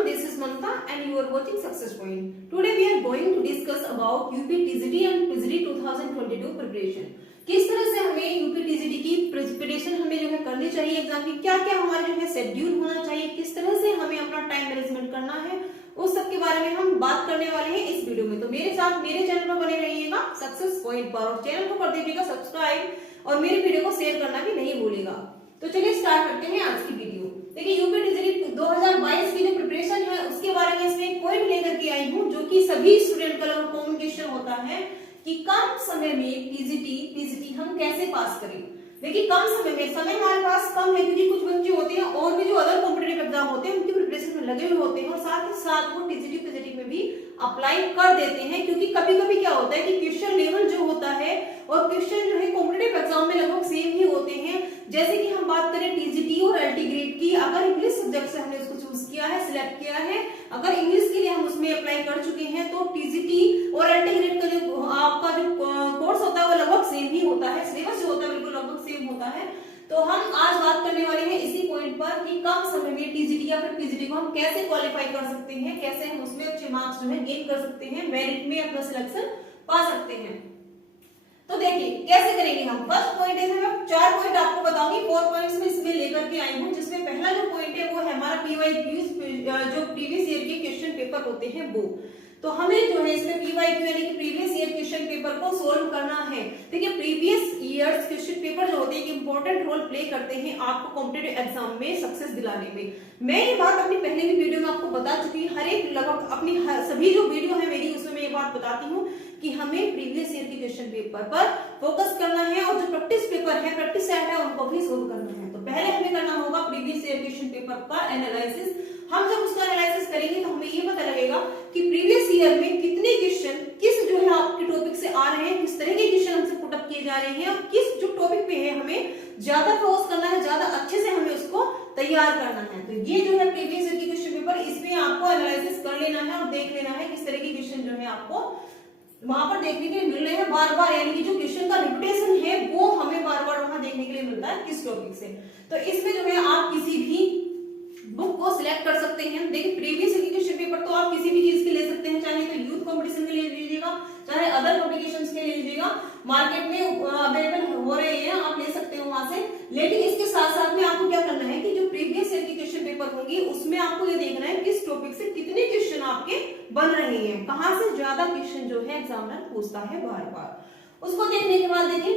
everyone, this is Mamta and you are watching Success Point. Today we are going to discuss about UP TGT and PGT 2022 preparation. किस तरह से हमें UP TGT की preparation हमें जो है करनी चाहिए, एग्जाम की क्या क्या हमारा जो है शेड्यूल होना चाहिए, किस तरह से हमें अपना टाइम मैनेजमेंट करना है, उस सब के बारे में हम बात करने वाले हैं इस वीडियो में। तो मेरे साथ मेरे चैनल पर बने रहिएगा सक्सेस पॉइंट पर और चैनल को कर दीजिएगा सब्सक्राइब और मेरे वीडियो को शेयर करना भी नहीं भूलिएगा। तो चलिए स्टार्ट करते हैं आज की वीडियो। देखिए यूपी टीजीटी 2022 की जो प्रिपरेशन है उसके बारे में इसमें एक पॉइंट लेकर के आई हूँ जो कि सभी स्टूडेंट का लगभग कॉमन क्वेश्चन होता है कि कम समय में पीजीटी हम कैसे पास करें। देखिए कम समय हमारे पास कम है क्योंकि कुछ बच्चे होते हैं और भी जो अदर कॉम्पिटिटिव एग्जाम होते हैं उनकी प्रिपरेशन में लगे हुए होते हैं और साथ ही साथ वो टीजीटी पीजीटी में भी अप्लाई कर देते हैं, क्योंकि कभी कभी क्या होता है कि क्वेश्चन लेवल जो होता है और क्वेश्चन जो है कॉम्पिटिटिव एग्जाम में लगभग सेम ही होते हैं। जैसे कि हम बात करें टीजीटी और एलटी ग्रेड की, अगर इंग्लिश सब्जेक्ट से हमने उसको चूज किया है, सिलेक्ट किया है, अगर इंग्लिश के लिए हम उसमें अप्लाई कर चुके हैं तो टीजीटी और एलटी ग्रेड का जो आपका जो कोर्स होता है वो लगभग सेम ही होता है, सिलेबस जो होता है बिल्कुल लगभग सेम होता है। तो हम आज बात करने वाले हैं इसी पॉइंट पर कि कम समय में टीजीटी या फिर पीजीटी को हम कैसे क्वालिफाई कर सकते हैं, कैसे हम उसमें अच्छे मार्क्स जो है गेन कर सकते हैं, मेरिट में अपना सिलेक्शन पा सकते हैं। तो देखिए कैसे करेंगे हम। फर्स्ट पॉइंट है, मैं 4 पॉइंट आपको बताऊंगी, 4 पॉइंट्स में इसमें लेकर के आई हूं, जिसमें पहला जो पॉइंट है वो है हमारा पीवाईक्यूज, जो प्रीवियस ईयर के क्वेश्चन पेपर होते हैं वो। तो हमें जो है इसमें पीवाईक्यू यानी कि प्रीवियस ईयर क्वेश्चन पेपर को सोल्व करना है। देखिए प्रीवियस ईयर्स क्वेश्चन पेपर जो होते हैं एक इंपॉर्टेंट रोल प्ले करते हैं आपको कॉम्पिटिटिव एग्जाम में सक्सेस दिलाने में। मैं ये बात अपनी पहले की वीडियो में आपको बता चुकी हूँ, हर एक लगभग अपनी सभी जो वीडियो है मेरी उसमें मैं ये बात बताती हूँ कि हमें प्रीवियस ईयर के क्वेश्चन पेपर पर फोकस करना है और जो प्रैक्टिस पेपर है, प्रैक्टिस सेट है, उनको भी सोल्व करना है। तो पहले हमें करना होगा प्रीवियस ईयर क्वेश्चन पेपर का एनालिसिस। हम जब उसका एनालिसिस करेंगे तो हमें ये पता लगेगा कि प्रीवियस ईयर में कितने क्वेश्चन किस जो है आपके टॉपिक से आ रहे हैं, किस तरह के क्वेश्चन हमसे पुट अप किए जा रहे हैं और किस जो टॉपिक पे है हमें ज्यादा फोकस करना है, ज्यादा अच्छे से हमें उसको तैयार करना है। तो ये जो है प्रीवियस ईयर के क्वेश्चन पेपर, इसमें आपको एनालिसिस कर लेना है और देख लेना है किस तरह के क्वेश्चन जो है आपको वहां पर देखने के लिए मिल रहे हैं बार बार, यानी कि जो क्वेश्चन का रिपीटेशन है वो हमें बार बार वहां देखने के लिए मिलता है किस टॉपिक से। तो इसमें जो है आप किसी भी बुक को सिलेक्ट कर सकते हैं। देखिए प्रीवियस ईयर के क्वेश्चन पेपर तो आप किसी भी चीज के ले सकते हैं, चाहे तो यूथ कंपटीशन के लिए लीजिएगा, चाहे अदर पब्लिकेशंस के लिए लीजिएगा, मार्केट में अवेलेबल हो रहे हैं, आप ले सकते हो वहां से। लेकिन इसके साथ साथ में आपको क्या करना है कि जो प्रीवियस ईयर के क्वेश्चन पेपर होंगे उसमें आपको ये देखना है किस टॉपिक से कितने क्वेश्चन आपके बन रहे हैं, कहां से ज्यादा क्वेश्चन जो है एग्जामिनर पूछता है बार बार। उसको देखने के बाद देखिए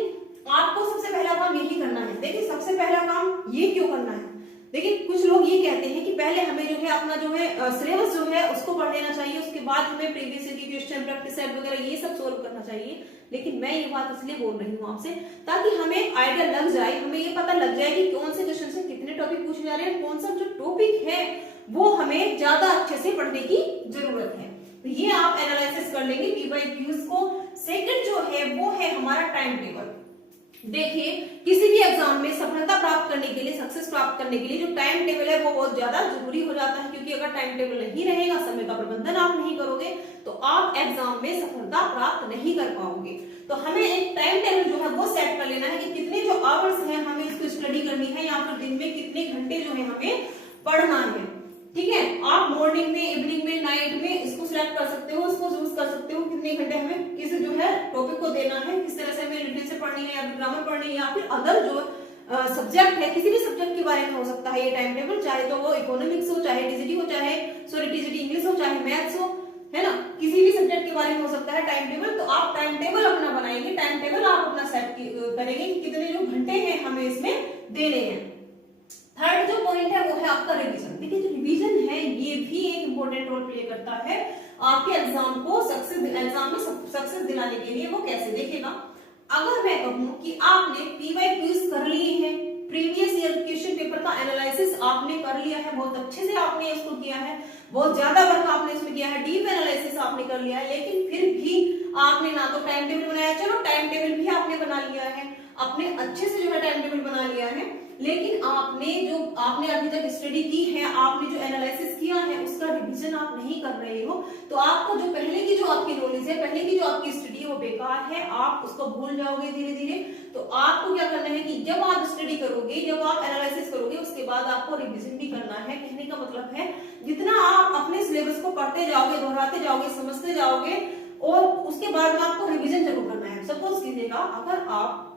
आपको सबसे पहला काम यही करना है। देखिए सबसे पहला काम ये क्यों करना है, देखिए कुछ लोग ये कहते हैं कि पहले हमें जो है अपना जो है सिलेबस जो है उसको पढ़ लेना चाहिए, उसके बाद हमें प्रीवियस ईयर की क्वेश्चन, प्रैक्टिस सेट वगैरह ये सब सोल्व करना चाहिए। लेकिन मैं ये बात इसलिए बोल रही हूँ आपसे ताकि हमें आइडिया लग जाए, हमें ये पता लग जाए कि कौन से क्वेश्चन से कितने टॉपिक पूछे जा रहे हैं, कौन सा जो टॉपिक है वो हमें ज्यादा अच्छे से पढ़ने की जरूरत है। तो ये आप एनालिसिस कर लेंगे पीवाईक्यूज को। सेकंड जो है वो है हमारा टाइम टेबल। देखिए किसी भी एग्जाम में सफलता प्राप्त करने के लिए, सक्सेस प्राप्त करने के लिए जो टाइम टेबल है वो बहुत ज्यादा जरूरी हो जाता है, क्योंकि अगर टाइम टेबल नहीं रहेगा, समय का प्रबंधन आप नहीं करोगे तो आप एग्जाम में सफलता प्राप्त नहीं कर पाओगे। तो हमें एक टाइम टेबल जो है वो सेट कर लेना है कि कितने जो आवर्स हैं हमें इसको स्टडी करनी है या फिर दिन में कितने घंटे जो है हमें पढ़ना है। ठीक है, आप मॉर्निंग में, इवनिंग में, नाइट में इसको सिलेक्ट कर सकते हो, इसको चूज कर सकते हो कितने घंटे हमें किस जो है टॉपिक को देना है, किस तरह से हमें लिटरेचर पढ़नी है या फिर ग्रामर पढ़नी है या फिर अदर जो सब्जेक्ट है, किसी भी सब्जेक्ट के बारे में हो सकता है ये टाइम टेबल, चाहे तो वो इकोनॉमिक्स हो, चाहे टीजीटी हो, चाहे टीजीटी इंग्लिश हो, चाहे मैथ्स हो, है ना, किसी भी सब्जेक्ट के बारे में हो सकता है टाइम टेबल। तो आप टाइम टेबल अपना बनाएंगे, टाइम टेबल आप अपना सेट करेंगे कि कितने जो घंटे हैं हमें इसमें देने हैं। थर्ड जो पॉइंट है वो है आपका रिवीजन। देखिए जो रिवीजन है ये भी एक इंपॉर्टेंट रोल प्ले करता है आपके एग्जाम को सक्सेस दिलाने के लिए। वो कैसे देखिएगा, अगर मैं कहूं कि आपने पीवाईक्यूज कर लिए हैं, प्रीवियस ईयर क्वेश्चन पेपर का एनालिसिस आपने कर लिया है, बहुत अच्छे से आपने इसको किया है, बहुत ज्यादा वर्क आपने इसमें किया है, डीप एनालिसिस आपने कर लिया है, लेकिन फिर भी आपने ना तो टाइम टेबल बनाया, चलो टाइम टेबल भी आपने बना लिया है, आपने अच्छे से जो है टाइम टेबल बना लिया है, लेकिन आपने अभी तक स्टडी की है, आपने जो एनालिसिस किया है उसका रिवीजन आप नहीं कर रहे हो, तो आपको जो पहले की जो आपकी नॉलेज है, पहले की जो आपकी स्टडी है वो बेकार है, आप उसको भूल जाओगे धीरे धीरे। तो आपको क्या करना है कि जब आप स्टडी करोगे, जब आप एनालिसिस करोगे, उसके बाद आपको रिवीजन भी करना है। कहने का मतलब है जितना आप सिलेबस को पढ़ते जाओगे, दोहराते जाओगे, समझते जाओगे और उसके बाद में आपको रिवीजन जरूर करना है। सपोज कीजिएगा अगर आप,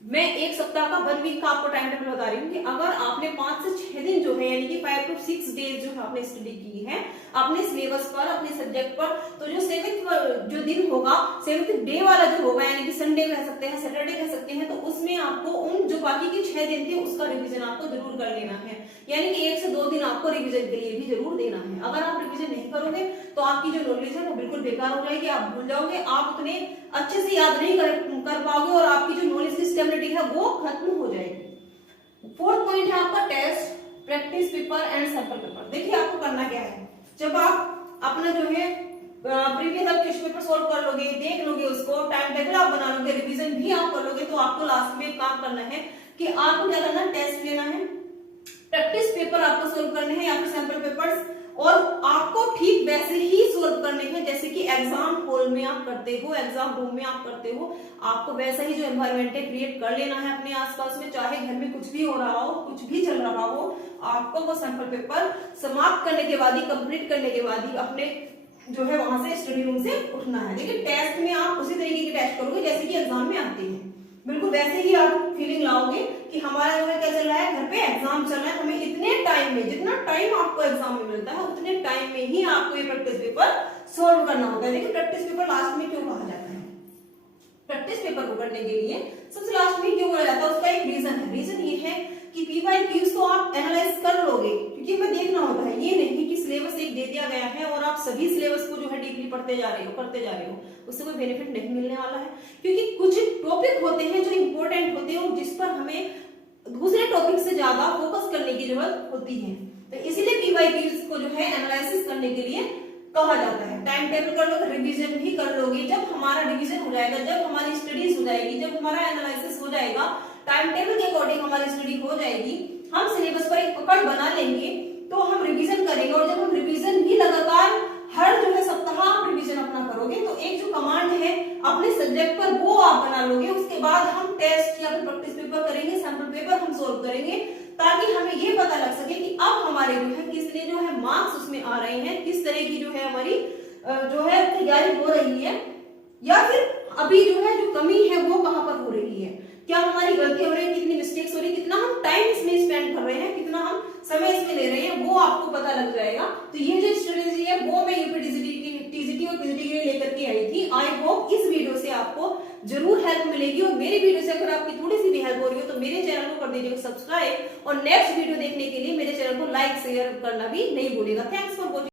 मैं एक सप्ताह का 1 वीक का आपको टाइम टेबल बता रही हूँ कि अगर आपने 5 से 6 दिन जो है यानी कि 5 to 6 डेज जो है आपने स्टडी की है अपने सिलेबस पर, अपने सब्जेक्ट पर, तो जो 7th जो दिन होगा, 7th डे वाला जो होगा यानी कि संडे कह सकते हैं, सैटरडे कह सकते हैं, तो उसमें आपको उन जो बाकी के 6 दिन थे उसका रिविजन आपको जरूर कर लेना है। यानी कि 1 से 2 दिन आपको रिविजन के लिए भी जरूर देना है। अगर आप रिविजन नहीं करोगे तो आपकी जो नॉलेज है वो बिल्कुल बेकार हो जाएगी, आप भूल जाओगे, आप उतने अच्छे से याद नहीं कर पाओगे और आपकी जो नॉलेज की स्टेबिलिटी है वो खत्म हो जाएगी। 4th पॉइंट है आपका test, practice paper and sample paper. देखिए आपको करना क्या है, जब आप अपना जो है प्रीवियस क्वेश्चन पेपर सॉल्व कर लोगे, देख लोगे उसको, टाइम टेबल आप बना लोगे, रिवीजन भी आप कर लोगे, तो आपको लास्ट में काम करना है कि आपको क्या करना है, टेस्ट लेना है, प्रैक्टिस पेपर आपको सोल्व करने हैं या फिर सैंपल पेपर्स, और आपको ठीक वैसे ही सोल्व करने हैं जैसे कि एग्जाम हॉल में आप करते हो, एग्जाम रूम में आप करते हो। आपको वैसा ही जो एनवायरनमेंट है क्रिएट कर लेना है अपने आसपास में, चाहे घर में कुछ भी हो रहा हो, कुछ भी चल रहा हो, आपको वो सैंपल पेपर समाप्त करने के बाद ही, कंप्लीट करने के बाद ही अपने जो है वहां से स्टडी रूम से उठना है। देखिए टेस्ट में आप उसी तरीके की टेस्ट करोगे जैसे कि एग्जाम में आती है, बिल्कुल वैसे ही आप फीलिंग लाओगे कि हमारा जो है क्या चल रहा है, घर पे एग्जाम चल रहा है, हमें इतने टाइम में, जितना टाइम आपको एग्जाम में मिलता है उतने टाइम में ही आपको ये प्रैक्टिस पेपर सॉल्व करना होता है। देखिए प्रैक्टिस पेपर लास्ट में क्यों कहा जाता है, प्रैक्टिस पेपर को करने के लिए सबसे लास्ट में क्यों बोला जाता है, उसका एक रीजन है। रीजन ये है कि PYQs तो आप एनालाइज कर लोगे क्योंकि हमें देखना होता है, ये नहीं कि सिलेबस एक दे दिया गया है और आप सभी सिलेबस को जो है डीपली पढ़ते जा रहे हो, करते जा रहे हो, उससे कोई बेनिफिट नहीं मिलने वाला है। क्योंकि कुछ टॉपिक होते हैं जो इंपॉर्टेंट होते हैं और जिस पर हमें दूसरे टॉपिक से ज्यादा फोकस करने की जरूरत होती है, तो इसीलिए PYQs को जो है एनालिसिस करने के लिए कहा जाता है। टाइम टेबल कर लोगे, रिवीजन भी कर लोगे, जब हमारा रिवीजन हो जाएगा, जब हमारी स्टडीज हो जाएगी, जब हमारा एनालिसिस हो जाएगा, टाइम टेबल के अकॉर्डिंग हमारी स्टडी हो जाएगी, हम सिलेबस पर एक पकड़ बना लेंगे, तो हम रिवीजन करेंगे। और जब हम रिवीजन भी लगातार हर जो है सप्ताह आप रिवीजन अपना करोगे, तो एक जो कमांड है अपने सब्जेक्ट पर वो आप बना लोगे। उसके बाद हम टेस्ट या फिर प्रैक्टिस पेपर करेंगे, सैंपल पेपर हम सोल्व करेंगे, ताकि हमें ये पता लग सके कि अब हमारे जो है कितने जो है मार्क्स उसमें आ रहे हैं, किस तरह की जो है हमारी जो है तैयारी हो रही है, या फिर अभी जो है जो कमी है वो कहां पर हो रही है, क्या हमारी गलती हो रही है, कितनी मिस्टेक्स हो रही है, कितना हम टाइम इसमें स्पेंड कर रहे हैं, कितना हम समय इसमें ले रहे हैं, वो आपको पता लग जाएगा। तो ये जो स्ट्रेटेजी है वो मैं यूपीटीजीटी और पीजीटी के लिए लेकर के आई थी। आई होप इस वीडियो से आपको जरूर हेल्प मिलेगी, और मेरी वीडियो से अगर आपकी थोड़ी सी भी हेल्प हो रही हो तो मेरे चैनल को कर दीजिएगा सब्सक्राइब, और नेक्स्ट वीडियो देखने के लिए मेरे चैनल को लाइक शेयर करना भी नहीं भूलिएगा। Thanks for watching.